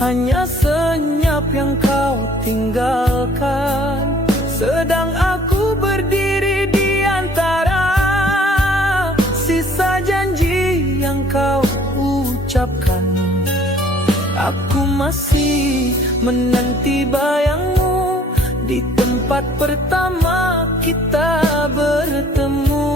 hanya senyap yang kau tinggalkan. Sedang aku berdiri di antara sisa janji yang kau ucapkan. Aku masih menanti bayangmu di tempat pertama kita bertemu.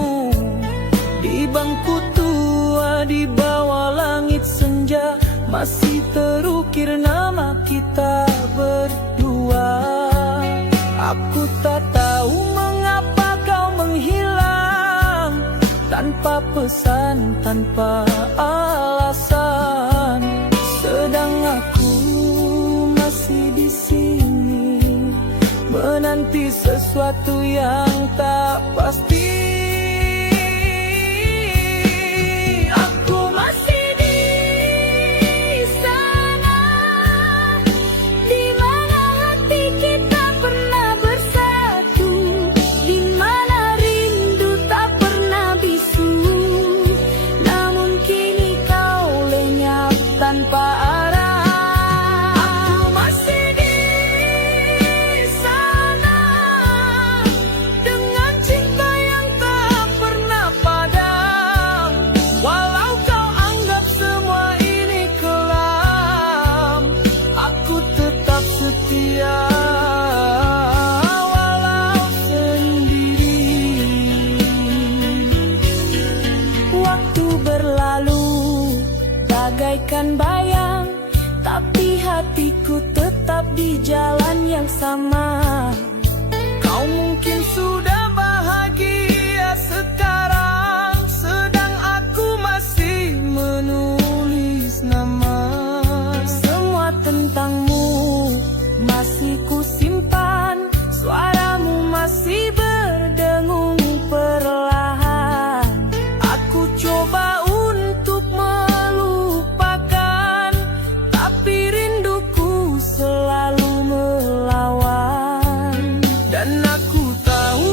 Di bangku tua di bawah langit senja, masih terukir nama kita berdua. Aku tak tahu mengapa kau menghilang, tanpa pesan, tanpa alasan. Sedang aku masih di sini, menanti sesuatu yang tak pasti. Bagaikan bayang, tapi hatiku tetap di jalan yang sama. Kau mungkin sudah bahagia sekarang, sedang aku masih menulis nama. Semua tentangmu masih ku simpan, suaramu masih berdengung perlahan. Aku coba untuk melupakan, tapi rinduku selalu melawan. Dan aku tahu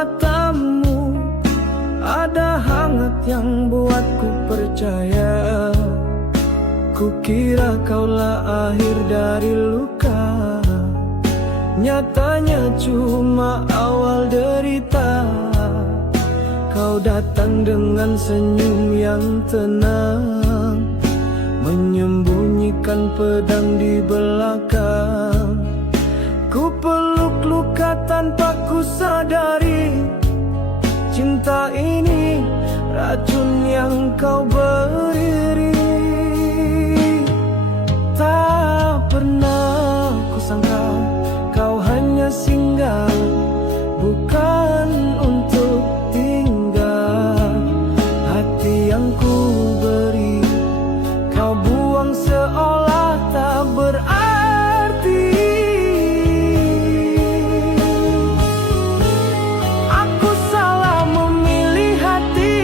matamu ada hangat yang buatku percaya. Kukira kaulah akhir dari luka, nyatanya cuma awal derita. Kau datang dengan senyum yang tenang, menyembunyikan pedang di belakang. Ku peluk luka tanpa ku sadari, cinta ini racun yang kau beri. Tak pernah kusangka kau hanya singgah, bukan untuk tinggal. Hati yang ku beri kau buang seolah tak berarti. Aku salah memilih hati,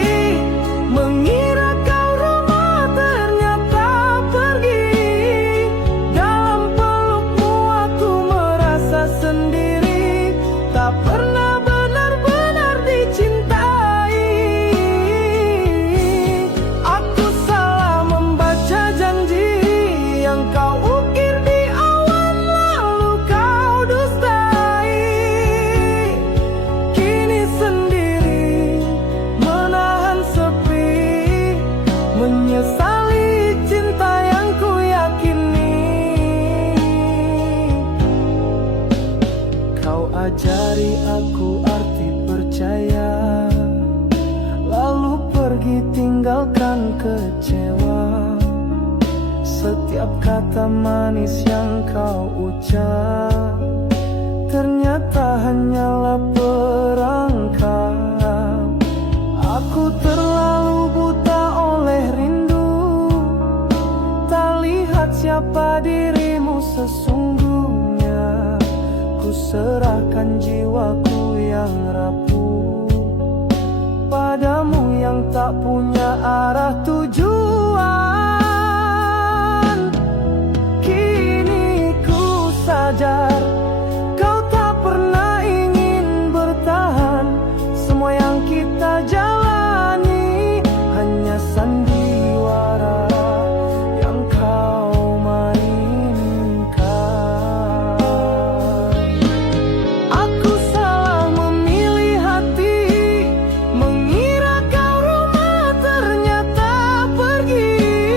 mengira kau rumah ternyata pergi. Dalam pelukmu aku merasa sendiri, tak pernah benar-benar dicintai. Aku salah membaca janji yang kau ukir di awal, lalu kau dustai. Kini sendiri menahan sepi, menyesali cinta yang ku yakini. Kau ajari aku arti percaya, lalu pergi tinggalkan kecewa. Setiap kata manis yang kau ucap ternyata hanyalah perangkap. Aku terlalu buta oleh rindu, tak lihat siapa dirimu sesungguhnya. Ku serahkan jiwaku yang rapuh padamu yang tak punya arah tujuan. Kini ku sadar kau tak pernah ingin bertahan. Semua yang kita jalani hanya sandiwara yang kau mainkan. Aku salah memilih hati, mengira kau rumah ternyata pergi.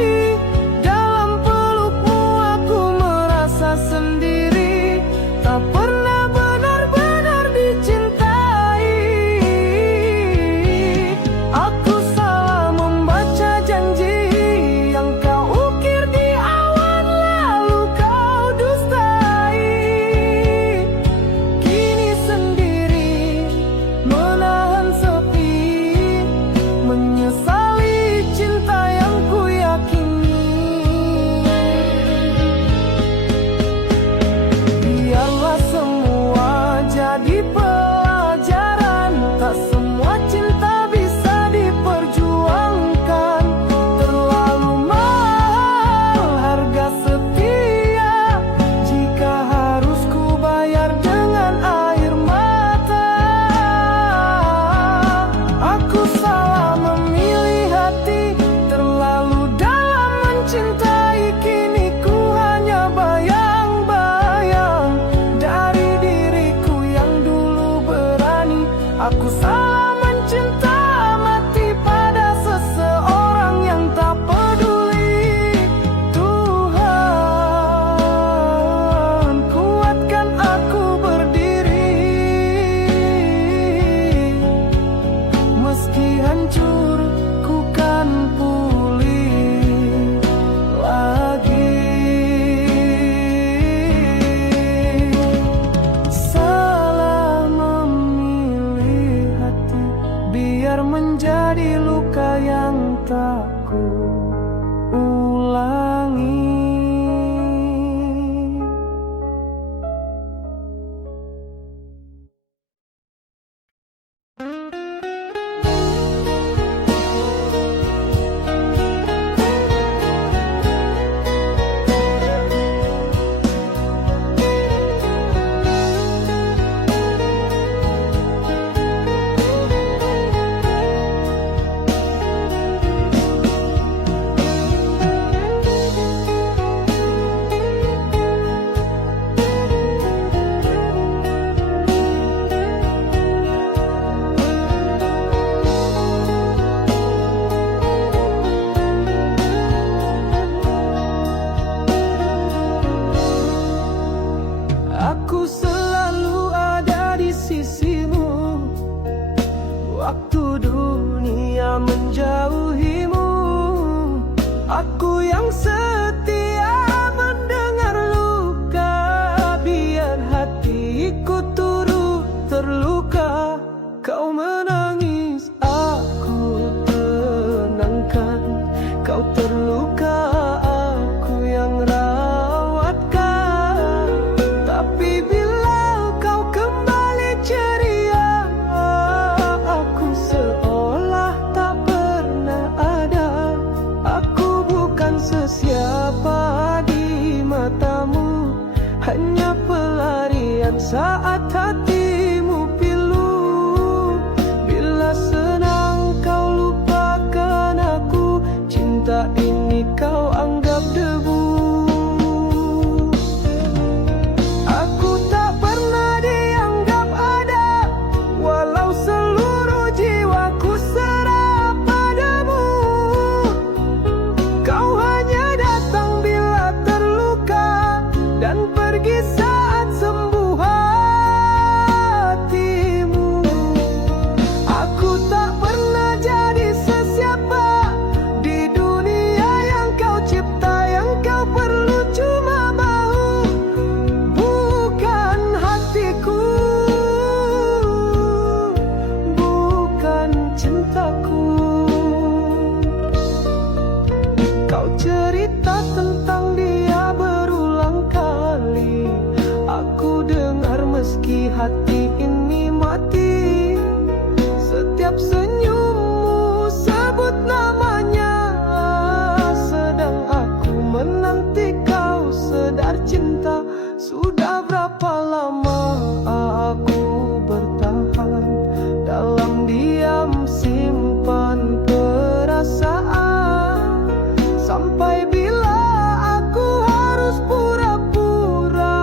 hanya pelarian saat hatimu pilu. Bila senang kau lupakan aku, cinta ini kau anggap debu. Aku tak pernah dianggap ada, walau seluruh jiwaku serap padamu. Kau hanya datang bila terluka dan pergi saat sembuh hatimu. Aku tak pernah jadi sesiapa di dunia yang kau cipta. Yang kau perlu cuma bahu, bukan hatiku, bukan cintaku. Kau cerita tentang dia berulang kali, aku dengar meski hati ini mati. Setiap senyummu sebut namanya, sedang aku menanti kau sedar cinta. Sudah berapa lama aku bertahan dalam diam simpan perasaan. Sampai bila aku harus pura-pura,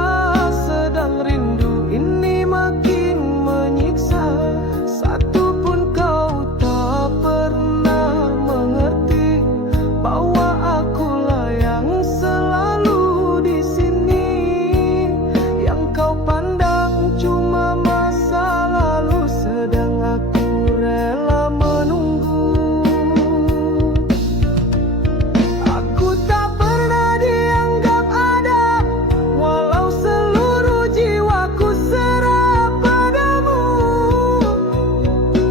sedang rindu ini makin menyiksa. Satu pun kau tak pernah mengerti bahwa akulah yang selalu di sini. Yang kau pandang cuma masa lalu, sedang aku rela menunggu. Aku tak pernah dianggap ada, walau seluruh jiwaku serap padamu.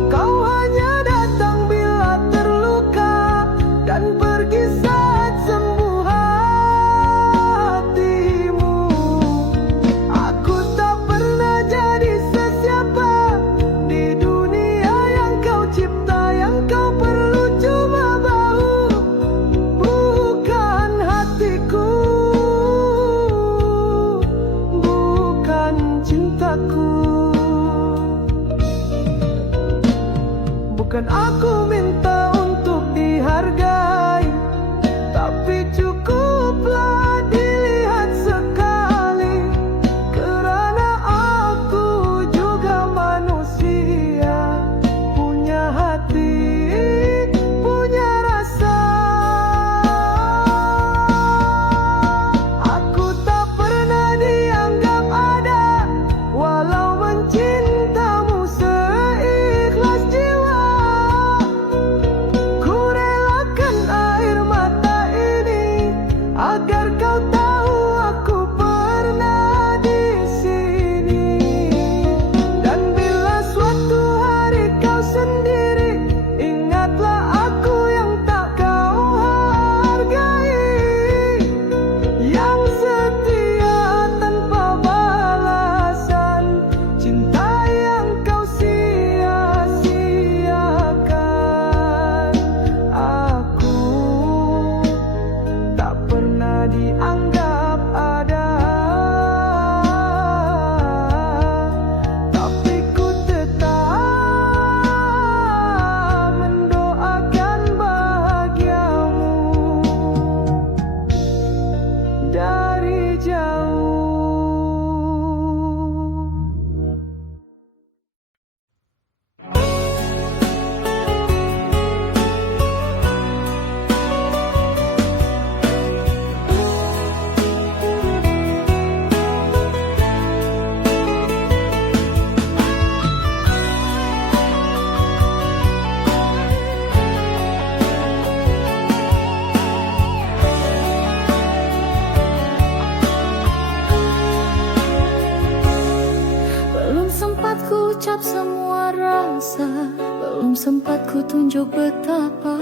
Kau hanya datang bila terluka dan pergi saat sembuh hatimu. Aku tak pernah jadi sesiapa di dunia yang kau cipta. Yang kau perlu cuma bahu, bukan hatiku, bukan cintaku. Bukan aku minta untuk dihargai, tapi cukuplah dilihat sekali. Kerana aku juga manusia, punya hati, punya rasa. Aku tak pernah dianggap ada, walau mencintamu seikhlas jiwa. Ku relakan air mata ini agar kau tahu aku pernah di sini. Dan bila suatu hari kau sendiri, ingatlah aku yang tak kau hargai, yang setia tanpa balasan, cinta yang kau sia-siakan. Aku tak pernah dianggap ada, tapi ku tetap mendoakan bahagiamu dari jauh. Belum sempat ku ucap semua rasa, belum sempat ku tunjuk betapa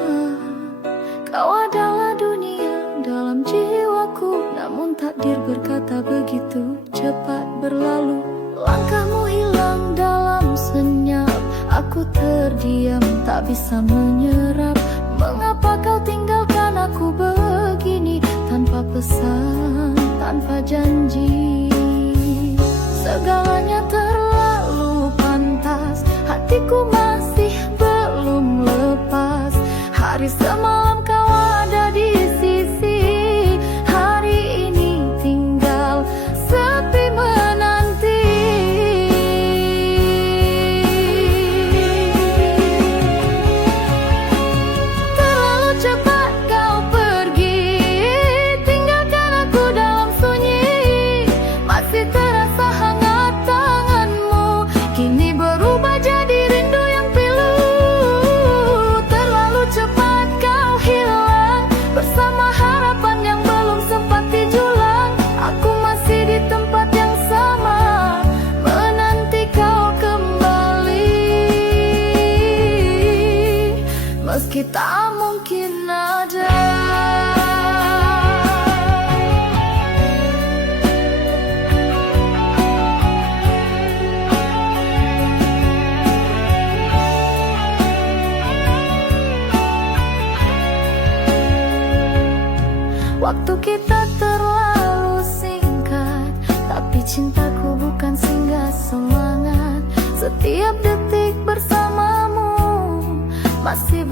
kau adalah dunia dalam jiwaku. Namun takdir berkata begitu cepat berlalu. Langkahmu hilang dalam senyap, aku terdiam tak bisa menyerap. Mengapa kau tinggalkan aku begini, tanpa pesan, tanpa janji?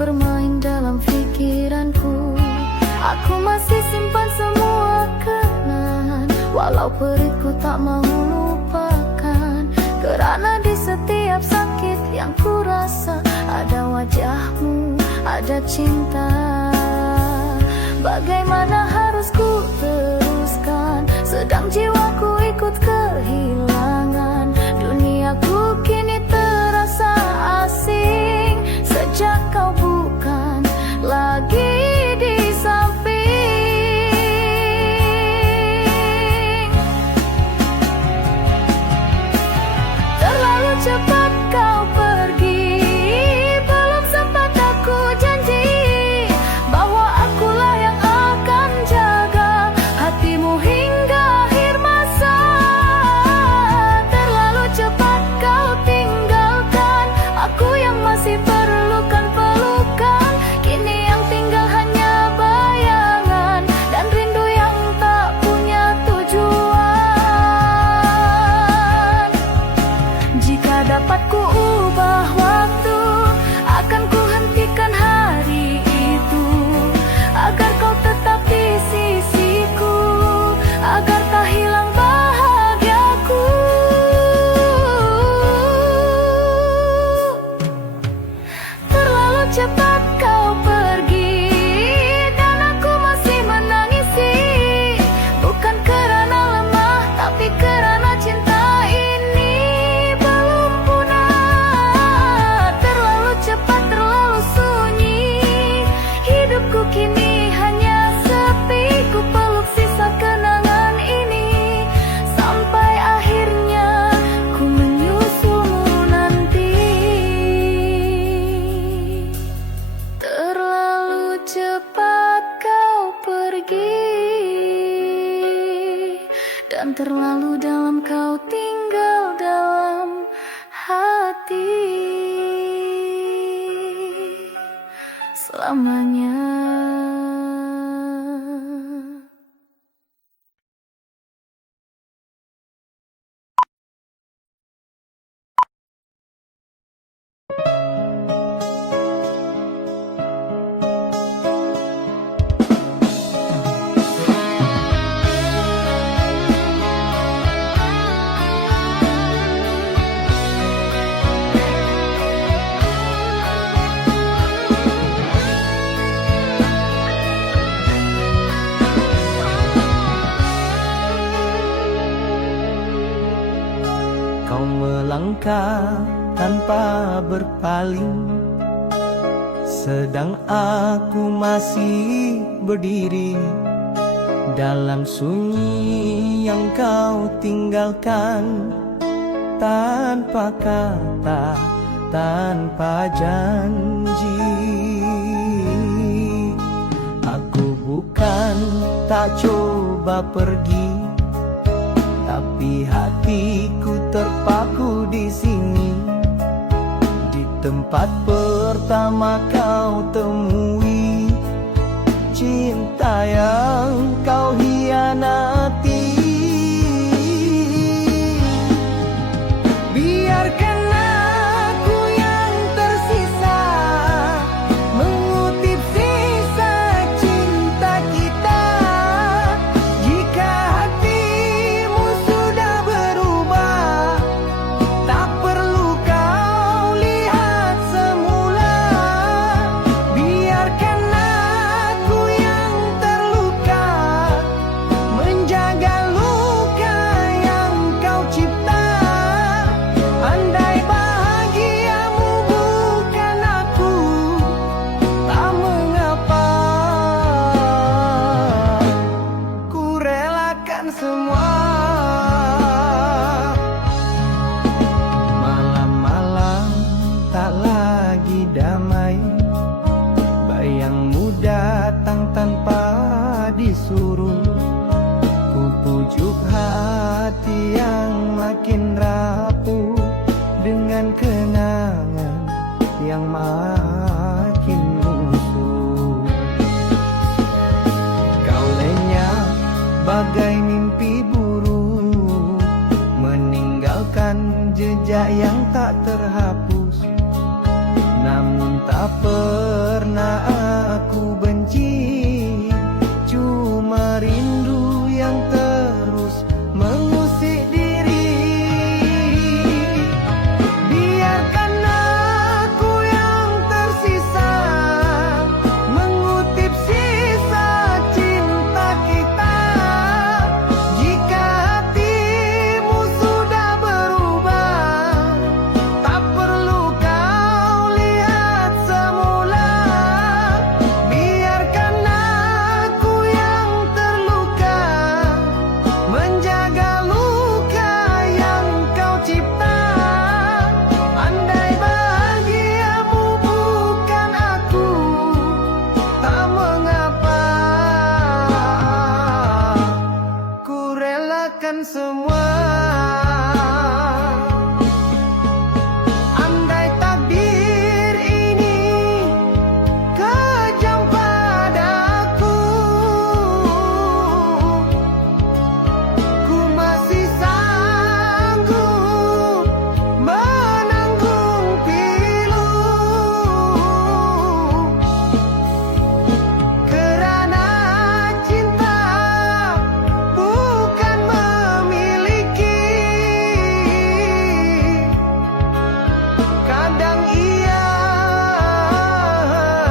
bermain dalam pikiranku. Aku masih simpan semua kenangan, walau perutku tak mau lupakan. Kerana di setiap sakit yang ku rasa ada wajahmu, ada cinta. Bagaimana harus ku teruskan, sedang jiwaku ikut kehilangan. Duniaku kini terasa asing, sejak kau bukan lagi di samping. Terlalu cepat kau pergi, belum sempat aku janji bahwa akulah yang akan jaga hatimu hingga akhir masa. Terlalu cepat kau tinggalkan aku yang masih perlukan pelukan. Kini yang tinggal hanya bayangan dan rindu yang tak punya tujuan. Jika dapat ku ubah waktu, akan ku hentikan hari itu, agar kau tetap di sisiku, agar tak hilang bahagiaku. Terlalu cepat kau pergi, dan aku masih menangisi. Bukan kerana lemah, tapi kerana cinta ini belum punah. Terlalu cepat, terlalu sunyi, hidupku kini hanya sepi. Ku peluk sisa kenangan ini, sampai akhirnya ku menyusulmu nanti. Terlalu cepat kau pergi, dan terlalu dalam kau tinggal dalam hati selamanya. Kau melangkah tanpa berpaling, sedang aku masih berdiri dalam sunyi yang kau tinggalkan. Tanpa kata, tanpa janji, aku bukan tak coba pergi, tapi hatiku terpaku di sini, di tempat pertama kau temui cinta yang kau hianati. Biarkan aku yang tersisa mengutip sisa cinta kita. Jika hatimu sudah berubah, tak perlu kau lihat semula. Biarkan aku yang terluka menjaga luka yang kau cipta. Andai bahagiamu bukan aku, tak mengapa, ku relakan semua. Malam-malam tak lagi damai, bayangmu datang tanpa disuruh. Ku pujuk hati yang makin rapuh dengan kenangan yang makin musuh. Kau lenyap bagai mimpi buruk, meninggalkan jejak yang tak terhapus. Namun tak pernah aku benci, cuma rindu yang terus mengusik diri. Biarkan aku yang tersisa mengutip sisa cinta kita. Jika hatimu sudah berubah, tak perlu kau lihat semula. Biarkan aku yang terluka menjaga luka yang kau cipta. Andai bahagiamu bukan aku, tak mengapa, ku relakan semua. Andai takdir ini kejam padaku, ku masih sanggup menanggung pilu. Kerana cinta bukan memiliki, kadang ia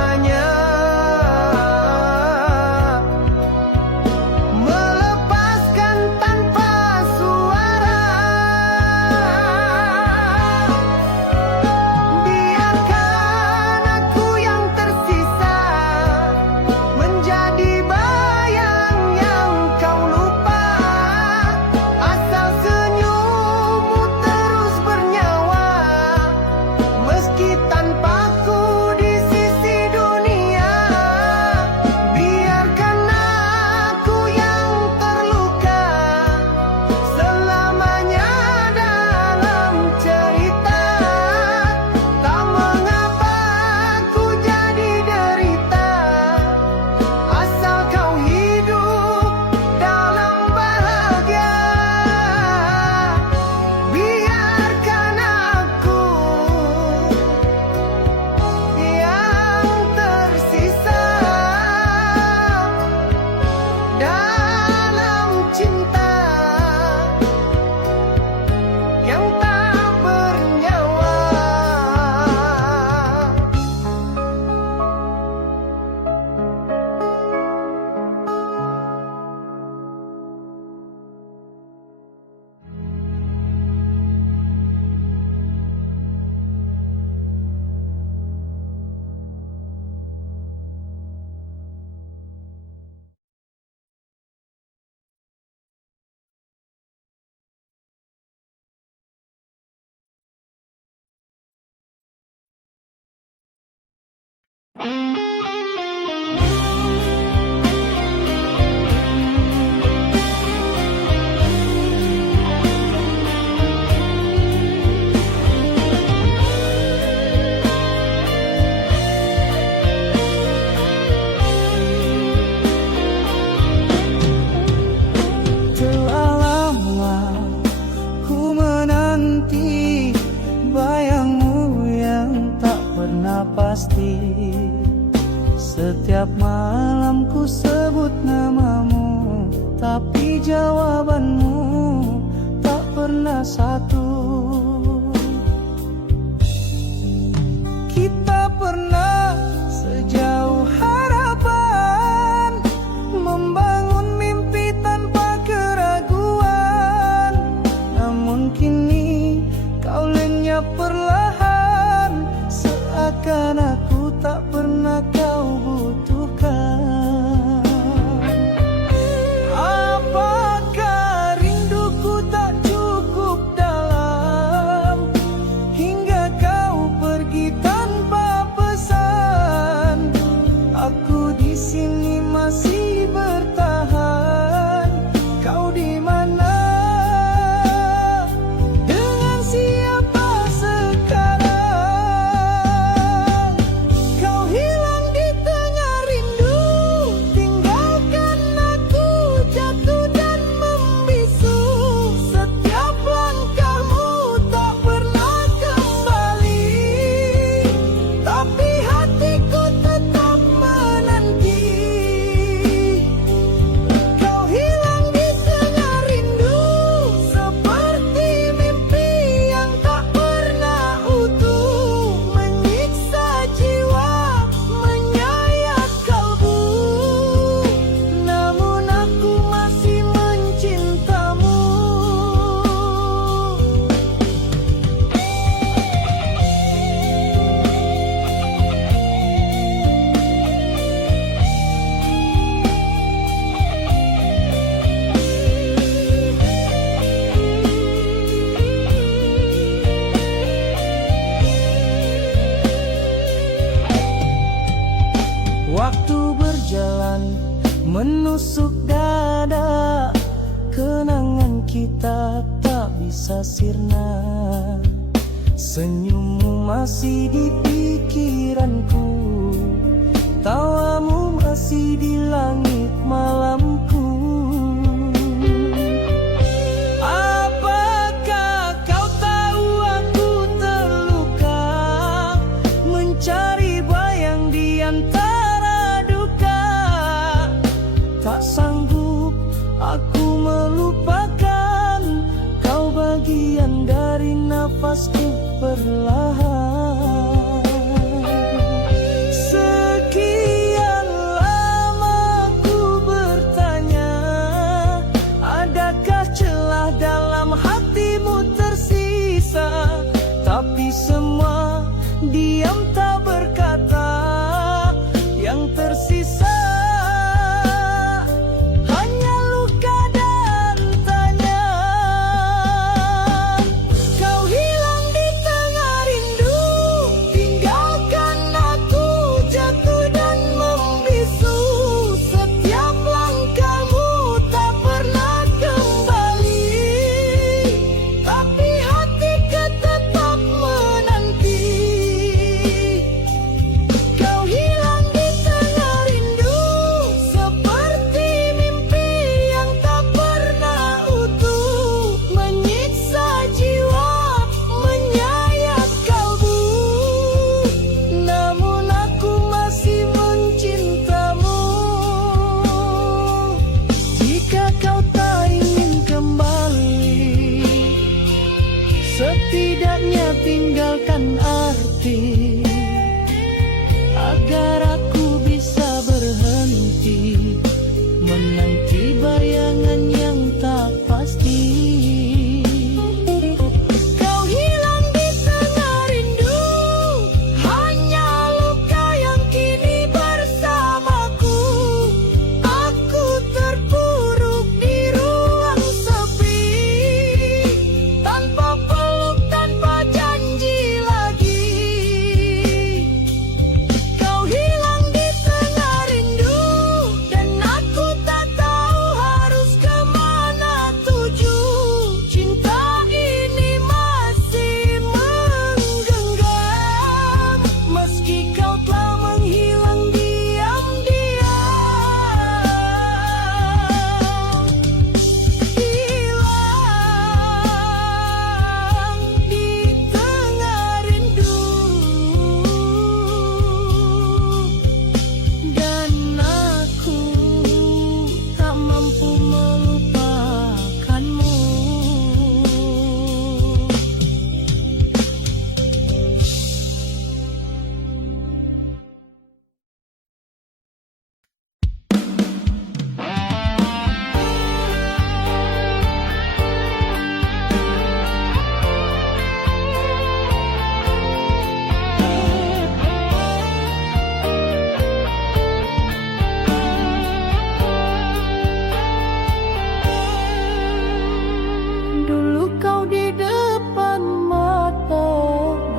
hanya melepaskan tanpa suara. Biarkan aku yang tersisa menjadi bayang yang kau lupa. Asal senyummu terus bernyawa, meski tanpaku di sisi dunia. Biarkan aku yang terluka selamanya dalam cerita. Tak mengapa ku jadi derita, asal kau hidup dalam bahagia. Biarkan aku yang tersisa dalam cinta yang tak bernyawa. Telah lama ku menanti bayangmu yang tak pernah pasti. Setiap malam ku sebut namamu, tapi jawabanmu tak pernah satu. Kita pernah sejauh harapan membangun mimpi tanpa keraguan, namun kini kau lenyap perlahan, seakan aku tak pernah kau butuhkan. Apakah rinduku tak cukup dalam kita tak bisa sirna. Senyummu masih di pikiranku, tawamu masih di langit malamku. Apakah kau tahu aku terluka, mencari bayang di antara duka. Tak sanggup aku melupakan kau, bagian dari nafasku perlahan. Sekian lama ku bertanya, adakah celah dalam hatimu tersisa? Tapi semua diam tak berkata, yang tersisa hanya luka dan tanya. Kau hilang di tengah rindu, tinggalkan aku jatuh dan membisu. Setiap langkahmu tak pernah kembali, tapi hatiku tetap menanti. Kau hilang di tengah rindu, seperti mimpi yang tak pernah utuh, menyiksa jiwa, menyayat kalbu. Namun aku masih mencintamu. Jika kau tak ingin kembali, setidaknya tinggalkan arti, agar aku bisa berhenti menanti bayangan yang tak pasti. Kau hilang di tengah rindu, hanya luka yang kini bersamaku. Aku terpuruk di ruang sepi, tanpa peluk, tanpa janji lagi. Kau hilang di tengah rindu, dan aku tak tahu harus kemana tuju. Cinta ini masih menggenggam, meski kau telah menghilang diam-diam. Hilang di tengah rindu, dan aku tak mampu melupakanmu. Dulu kau di depan mata,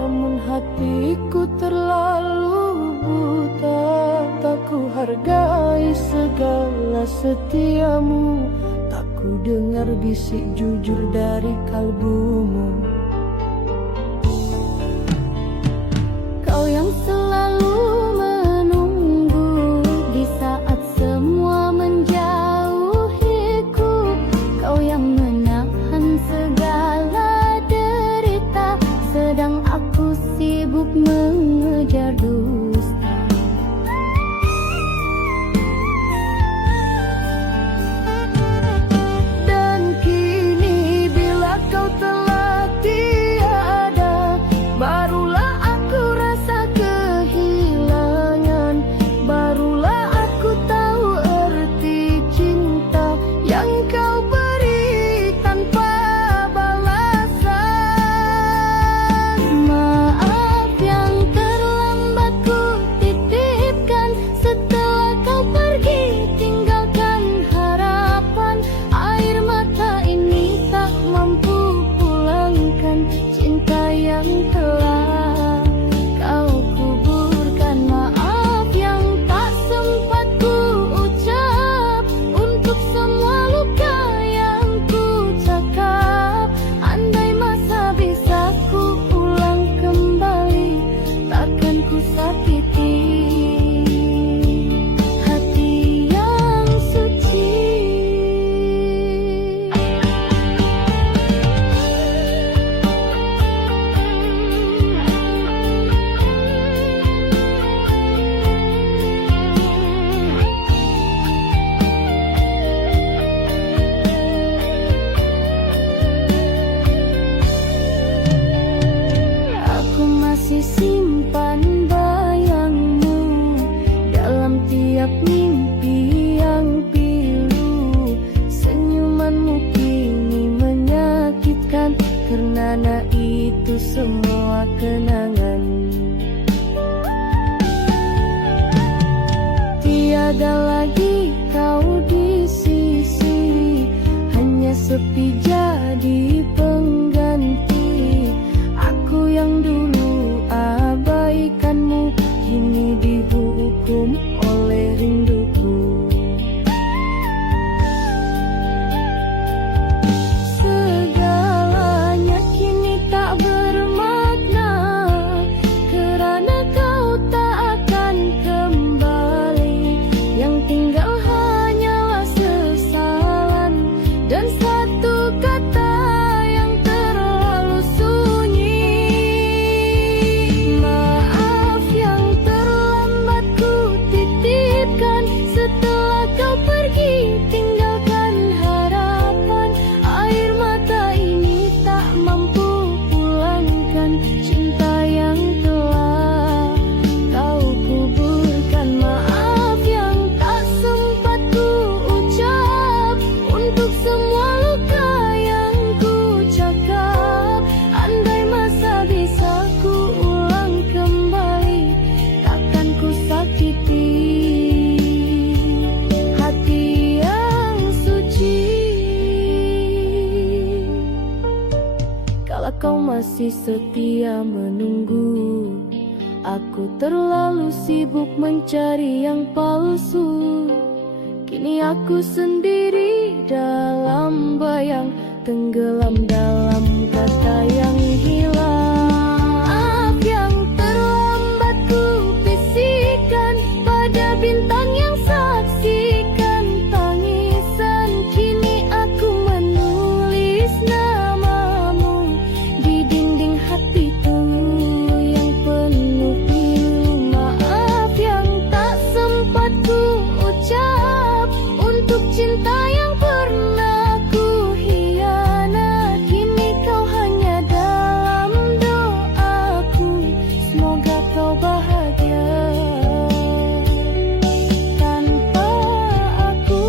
namun hatiku terlalu buta. Tak ku hargai segala setiamu, tak ku dengar bisik jujur dari kalbumu. Kau yang selalu menunggu di saat semua menjauhiku. Kau yang menahan segala derita, sedang aku sibuk mengejar dusta. Dan kini bila kau telah tiada, barulah aku rasa kehilangan. Barulah aku tahu arti cinta yang kau beri tanpa balasan. Maaf yang terlambat ku simpan bayangmu dalam tiap mimpi yang pilu. Senyumanmu kini menyakitkan, karena itu semua kenangan. Tiada lagi kau di sisi, hanya sepi jadi pengganti. Aku yang dulu abaikanmu, kini dihukum oleh rinduku. Segalanya kini tak bermakna, kerana kau tak akan kembali. Yang tinggal hanyalah sesalan dan satu kata yang terlalu sunyi. Maaf yang terlambat ku titipkan, setelah kau pergi tinggalkan harapan. Air mata ini tak mampu pulangkan cinta yang telah kau kuburkan. Maaf yang tak sempat ku ucap untuk semua luka yang ku cakap. Andai masa bisa ku ulang kembali, takkan ku sakiti hati yang suci. Kalau kau masih setia menunggu, aku terlalu sibuk mencari yang palsu. Kini aku sendiri dalam bayang, tenggelam dalam kata yang hilang. Maaf yang terlambat ku bisikan pada bintang yang saksikan tangisan. Kini aku menulis namamu di dinding hatiku yang penuh pilu. Maaf yang tak sempat ku ucap untuk cinta yang pernah ku hianat. Kini kau hanya dalam doaku, semoga kau bahagia tanpa aku.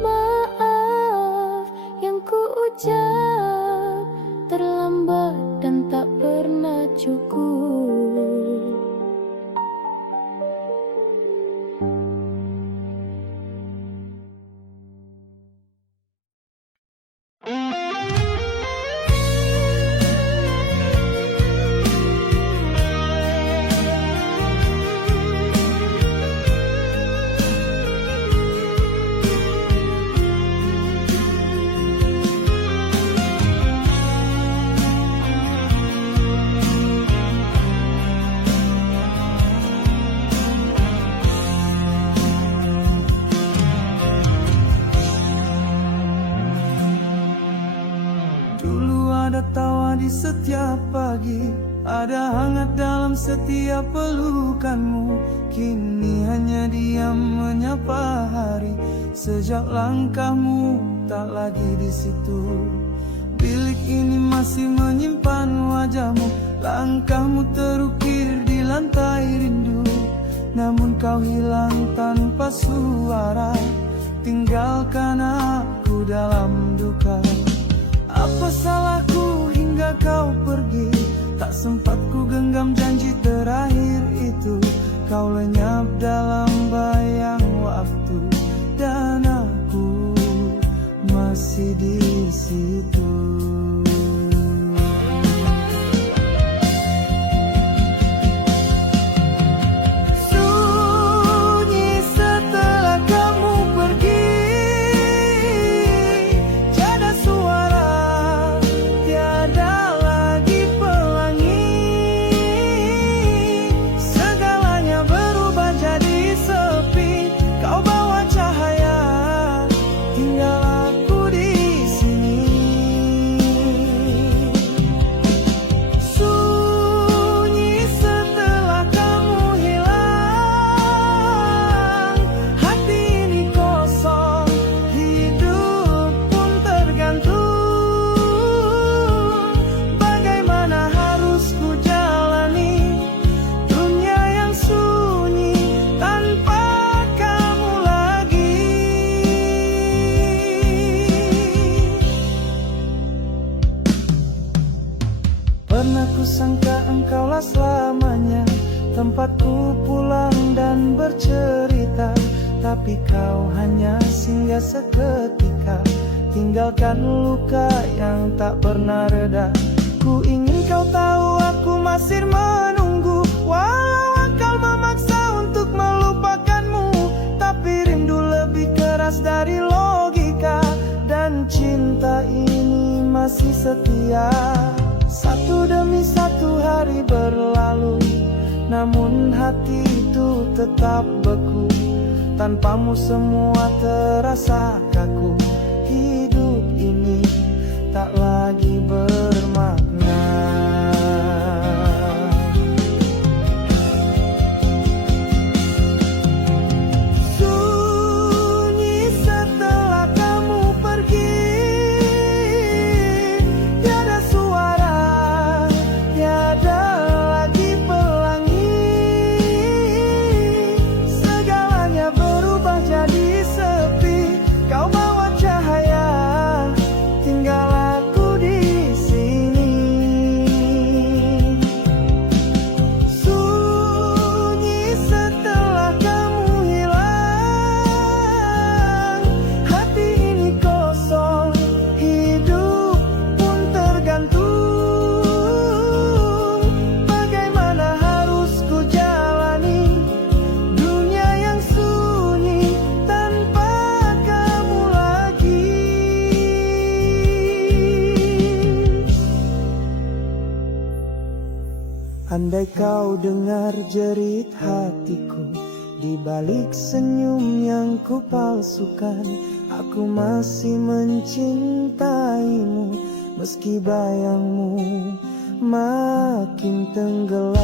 Maaf yang ku ucap terlambat dan tak pernah cukup. Dulu ada tawa di setiap pagi, ada hangat dalam setiap pelukanmu. Kini hanya diam menyapa hari, sejak langkahmu tak lagi di situ. Bilik ini masih menyimpan wajahmu, langkahmu terukir di lantai rindu. Namun kau hilang tanpa suara, tinggalkan aku dalam duka. Apa salahku hingga kau pergi, tak sempat ku genggam janji terakhir itu. Kau lenyap dalam bayang waktu, dan aku masih di situ. Sunyi setelah kamu pergi, tiada suara, tiada lagi pelangi. Segalanya berubah jadi sepi, kau bawa cahaya, tinggal aku di sini. Sunyi setelah kamu hilang, hati ini kosong, hidup pun tergantung. tempatku pulang dan bercerita, tapi kau hanya singgah seketika, tinggalkan luka yang tak pernah reda. Ku ingin kau tahu aku masih menunggu, walau akal memaksa untuk melupakanmu, tapi rindu lebih keras dari logika, dan cinta ini masih setia. Satu demi satu hari berlalu, namun hati itu tetap beku. Tanpamu semua terasa kaku, hidup ini tak lagi bermakna. Sunyi setelah kamu pergi, tiada suara, tiada lagi pelangi. Segalanya berubah jadi sepi, kau bawa cahaya, tinggal aku di sini. Sunyi setelah kamu hilang, hati ini kosong, hidup pun tergantung. Bagaimana harus ku jalani dunia yang sunyi tanpa kamu lagi. Andai kau dengar jerit hatiku, di balik senyum yang ku palsukan, aku masih mencintaimu, meski bayangmu makin tenggelam.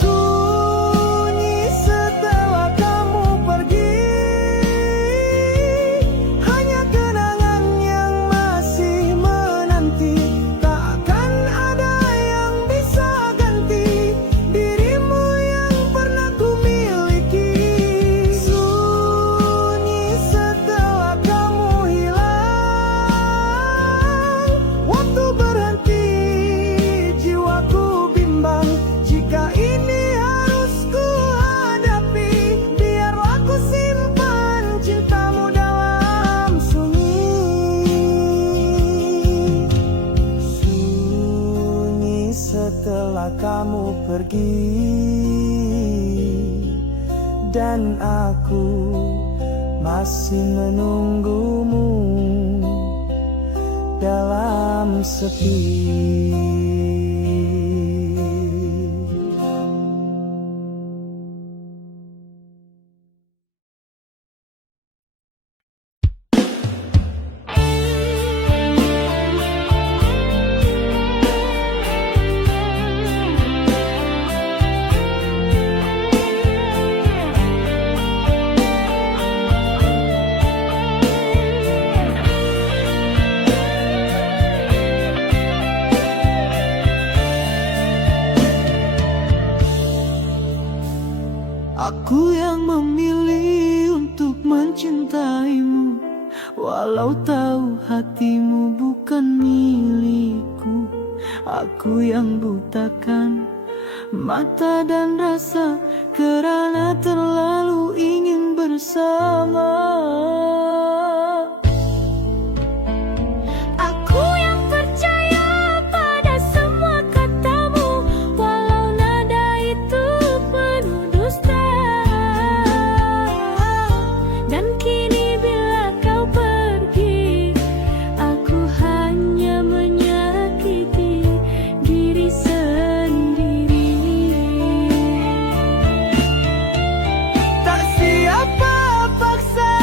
Sunyi setelah kamu pergi, hanya kenangan yang masih menanti. Tak akan ada yang bisa ganti dirimu yang pernah ku miliki. Sunyi setelah kamu hilang, waktu berhenti, jiwaku bimbang. Jika ini harus ku hadapi, biarlah ku simpan cintamu dalam sunyi. Sunyi setelah kamu pergi, dan aku masih menunggumu dalam sepi. Aku yang memilih untuk mencintaimu, walau tahu hatimu bukan milikku. Aku yang butakan mata dan rasa, karena terlalu ingin bersama. Aku yang percaya pada semua katamu, walau nada itu penuh dusta. Dan kini bila kau pergi, aku hanya menyakiti diri sendiri. Tak siapa paksa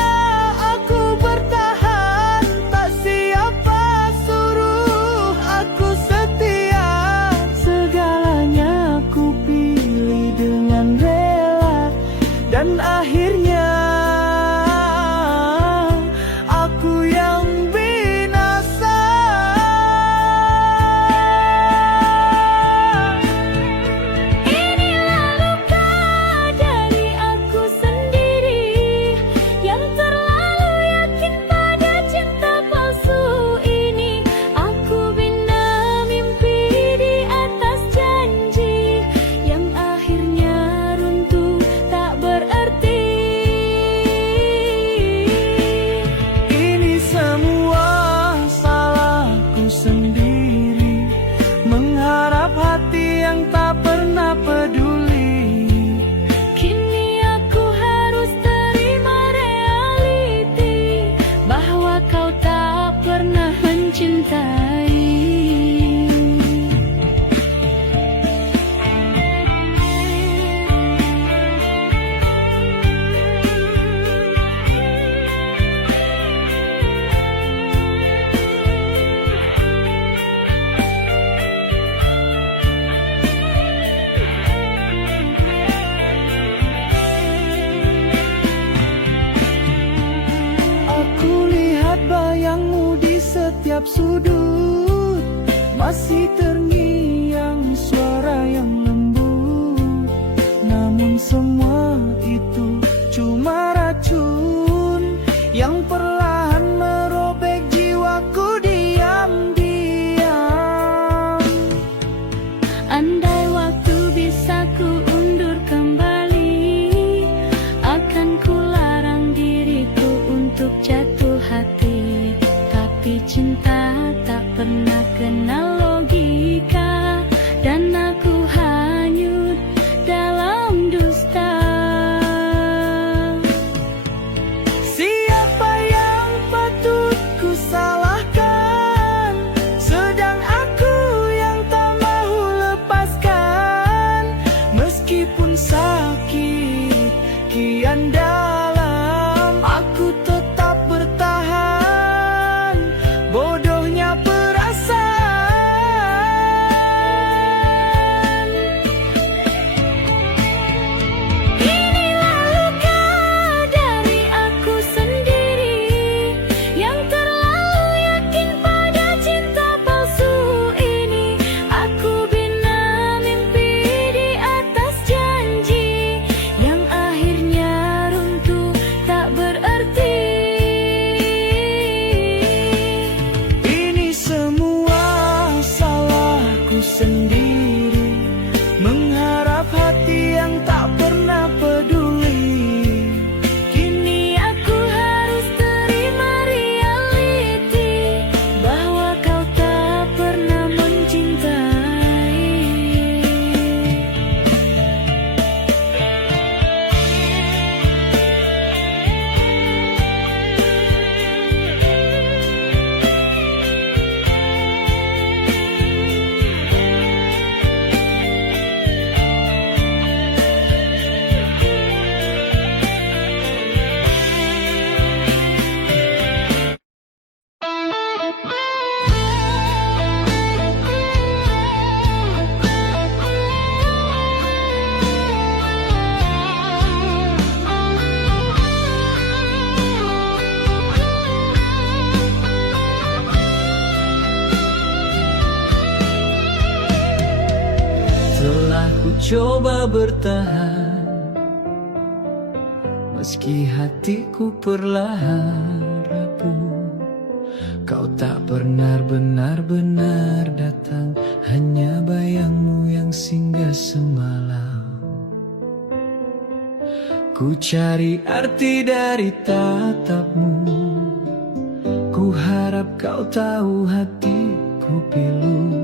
setiap sudut masih terngiang suara yang lembut. Namun semua itu cuma racun yang perlahan merobek jiwaku diam-diam. Andai waktu bisa ku undur kembali, akan ku larang diriku untuk jatuh hati. Tapi cinta tak pernah kenal logika, dan aku hanyut dalam dusta. Siapa yang patut ku salahkan, sedang aku yang tak mau lepaskan. Meskipun sakit kian dalam, aku tetap bertahan. Bodohnya perasaan. Inilah luka dari aku sendiri, yang terlalu yakin pada cinta palsu ini. Aku bina mimpi di atas janji, yang akhirnya runtuh tak berarti. Ini semua salahku sendiri, mengharap hati yang tak pernah peduli. Kini aku harus terima realiti, bahwa kau tak pernah mencintai. Telah ku coba bertahan, meski hatiku perlahan rapuh. Kau tak pernah benar-benar datang, hanya bayangmu yang singgah semalam. Ku cari arti dari tatapmu, ku harap kau tahu hatiku pilu.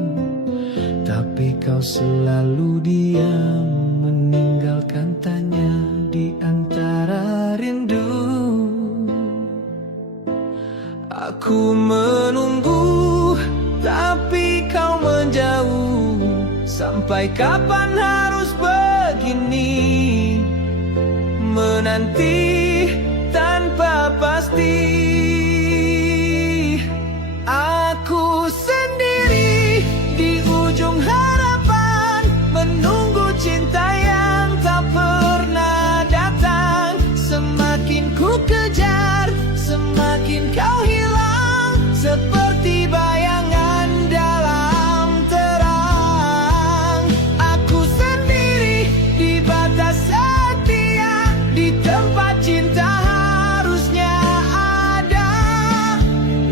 Tapi kau selalu diam, meninggalkan tanya di antara rindu. Aku menunggu, tapi kau menjauh. Sampai kapan harus begini, menanti tanpa pasti. Aku sendiri di ujung harapan, menunggu cinta yang tak pernah datang. Semakin ku kejar, semakin kau hilang, seperti bayangan dalam terang. Aku sendiri di batas setia, di tempat cinta harusnya ada.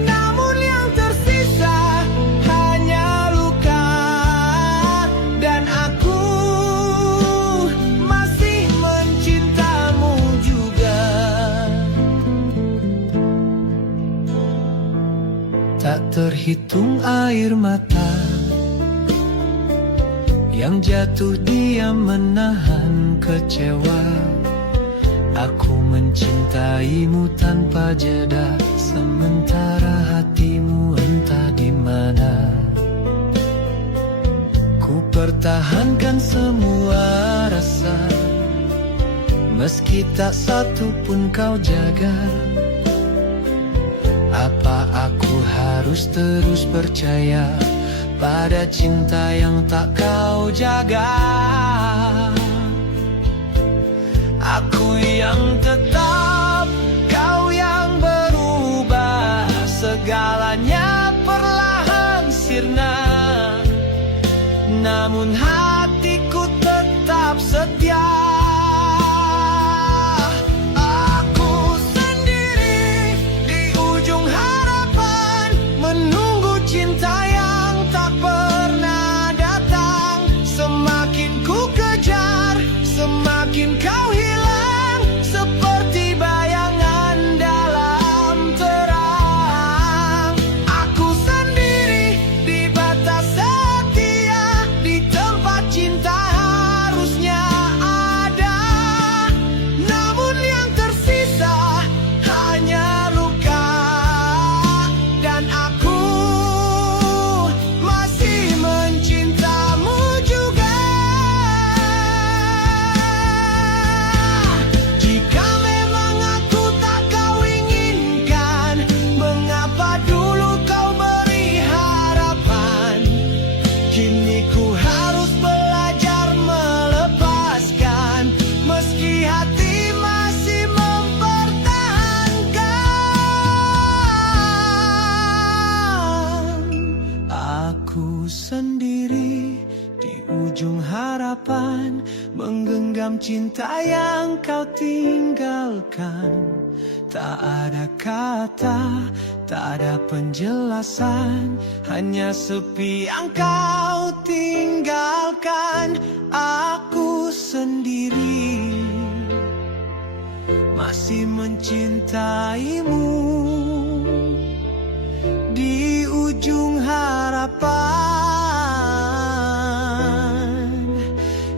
Namun yang tersisa hanya luka, dan aku masih mencintamu juga. Tak terhitung air mata yang jatuh diam menahan kecewa. Aku mencintaimu tanpa jeda, sementara hatimu entah di mana. Ku pertahankan semua rasa, meski tak satu pun kau jaga. Apa aku harus terus percaya pada cinta yang tak kau jaga? Aku yang tetap, kau yang berubah. Segalanya setia. Aku sendiri di ujung harapan, menunggu cinta yang tak pernah datang. Semakin ku kejar, semakin kau hilang, seperti bayangan dalam terang. Aku sendiri di batas setia, di tempat cinta harusnya ada. Namun yang tersisa hanya luka, dan aku masih mencintamu juga. Jika memang aku tak kau inginkan, mengapa dulu kau beri harapan? Kini ku harus belajar melepaskan, meski hati masih mempertahankan. Aku sendiri di ujung harapan, menggenggam cinta yang kau tinggalkan. Tak ada kata, tak ada penjelasan, hanya sepi yang kau tinggalkan. Aku sendiri masih mencintaimu di ujung harapan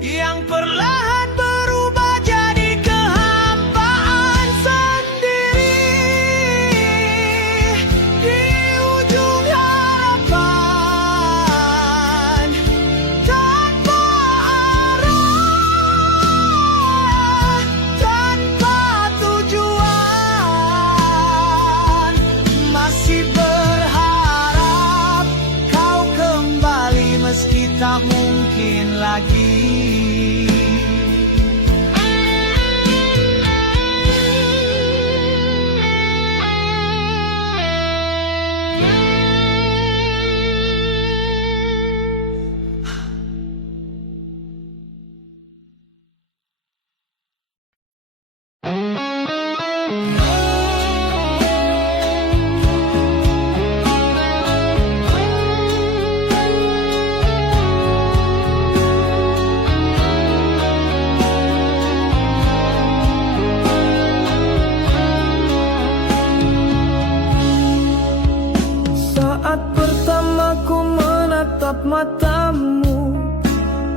yang perlahan berubah jadi kehampaan sendiri. Di ujung harapan tanpa arah, tanpa tujuan, masih berharap kau kembali meski tak mungkin lagi. Saat pertama ku menatap matamu,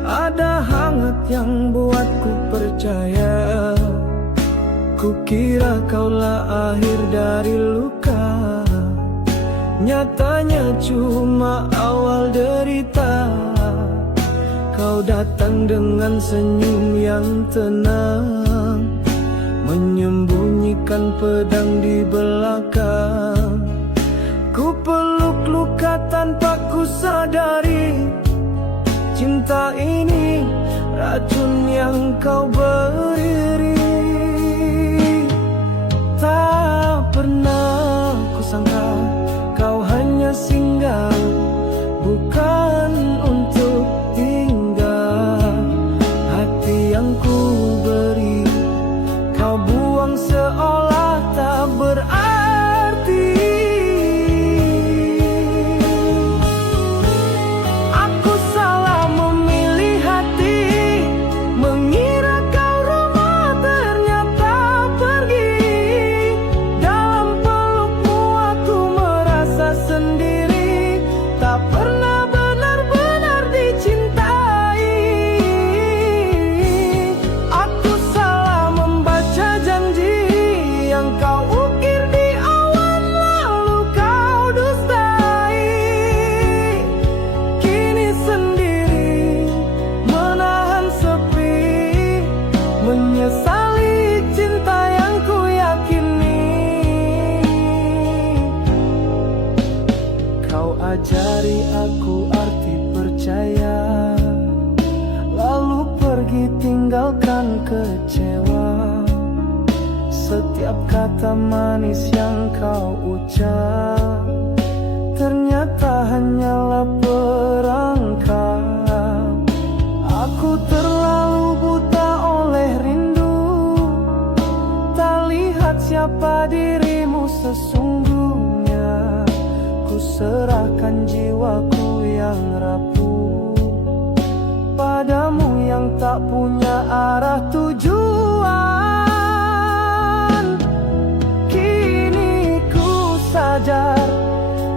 ada hangat yang buatku percaya. Kukira kaulah akhir dari luka, nyatanya cuma awal derita. Kau datang dengan senyum yang tenang, menyembunyikan pedang di belakang. Ku peluk luka tanpa ku sadari, cinta ini racun yang kau beri. Tak pernah ku sangka kau hanya singgah, bukan untuk tinggal. Hati yang ku beri kau buang seolah tak berarti. Aku salah memilih hati, mengira kau ramah, ternyata pergi. Dalam pelukmu aku merasa sendiri, tak pernah benar-benar dicintai. Aku salah membaca janji yang kau ukir di awan, lalu kau dustai. Kini sendiri menahan sepi, menyesali cinta yang ku yakini. Kau ajari aku arti percaya, lalu pergi tinggalkan kecewa. Setiap kata manis yang kau ucap ternyata hanyalah perangkap. Aku terlalu buta sesungguhnya ku serahkan jiwaku yang rapuh padamu yang tak punya arah tujuan. Kini ku sadar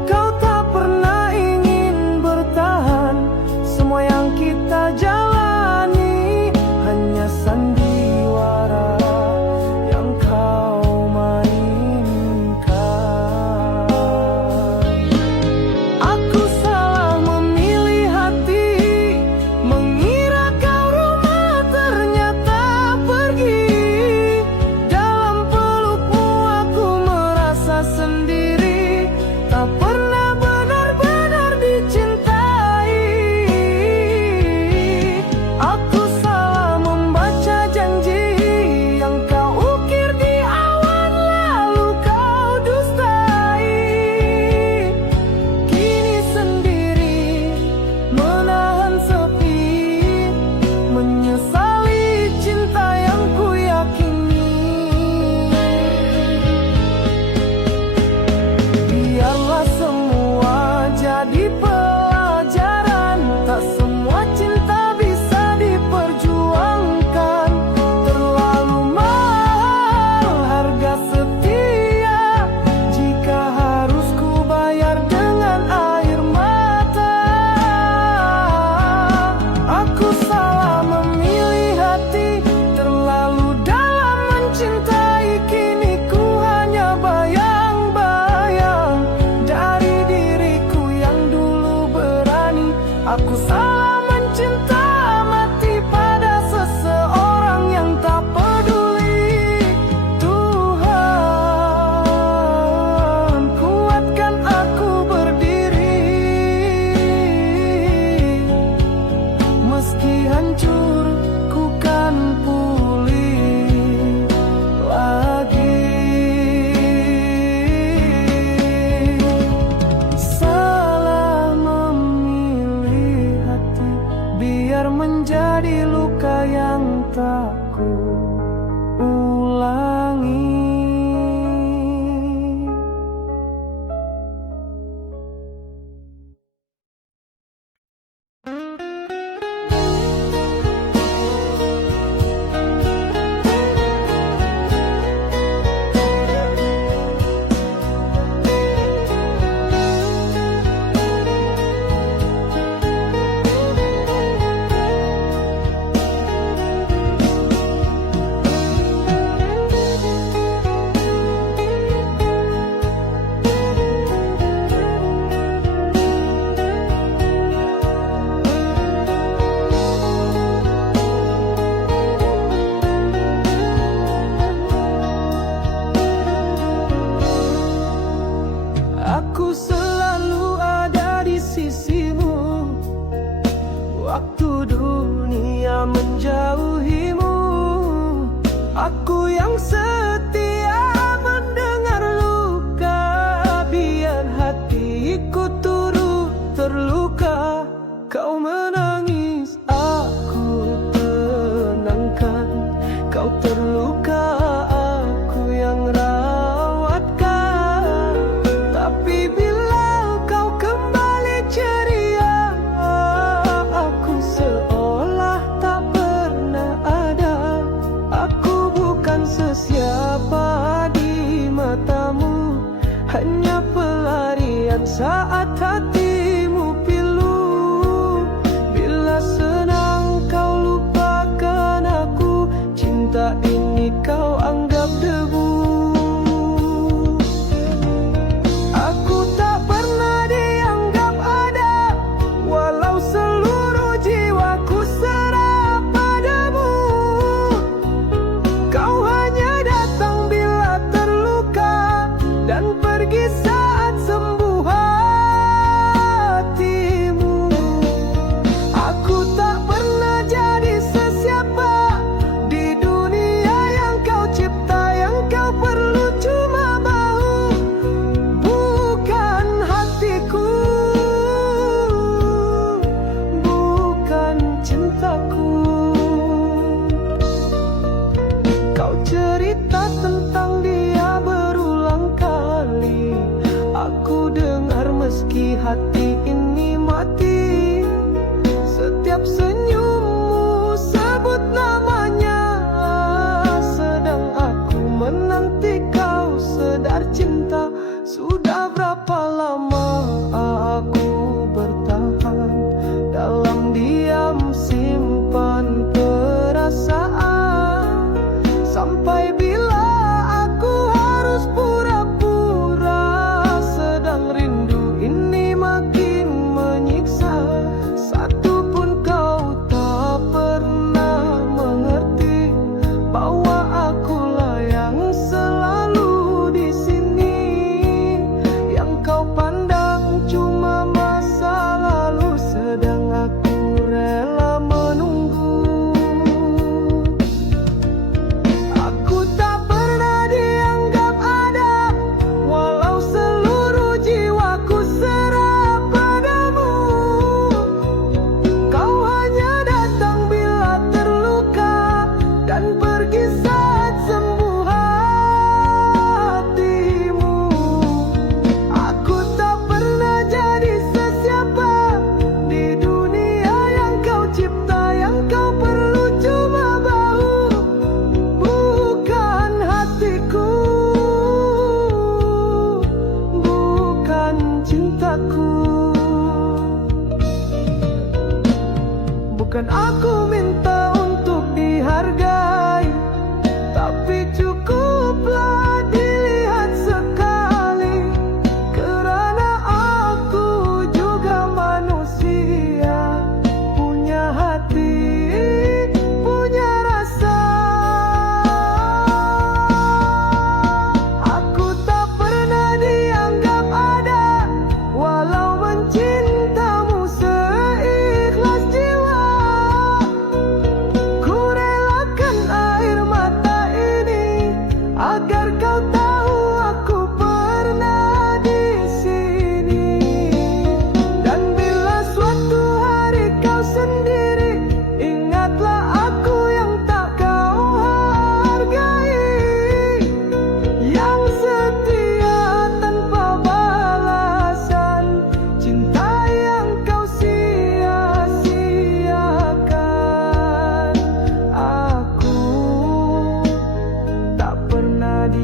kau tak pernah ingin bertahan. Semua yang kita jalani hanya sandiwara yang kau mainkan. Aku salah memilih hati, mengira kau rumah ternyata pergi. Dalam pelukmu aku merasa sendiri, tak pernah benar-benar dicintai. Aku salah membaca janji yang kau ukir di awan lalu kau dustai. Kini sendiri menahan sepi, menyesali cinta yang ku yakini. Biarlah semua jadi pelajaran, tak semua cinta bisa diperjuangkan. Terlalu mahal harga setia jika harus ku bayar dengan air mata. Aku salah memilih hati, terlalu dalam mencintai. Kini ku hanya bayang-bayang dari diriku yang dulu berani. Aku salah mencinta mati pada seseorang yang tak peduli. Tuhan, kuatkan aku berdiri. Meski hancur, ku kan pulih lagi. Salah memilih hati, biar menjadi luka yang tak ku ulangi. Aku selalu ada di sisimu waktu dunia menjauhimu. Aku yang setia mendengar luka, biar hatiku turut terluka. Kau menangis, aku tenangkan. Kau terluka, aku yang rawatkan. Tapi bila kau kembali ceria, aku seolah tak pernah ada. Aku bukan sesiapa di matamu, hanya pelarian saat hatimu pilu. Bila senang kau lupakan aku, cinta ini kau anggap debu. Aku tak pernah dianggap ada, walau seluruh jiwaku serah padamu. Kau hanya datang bila terluka dan pergi saat sembuh hatimu. Aku tak pernah jadi sesiapa di dunia yang kau cintai.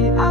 hati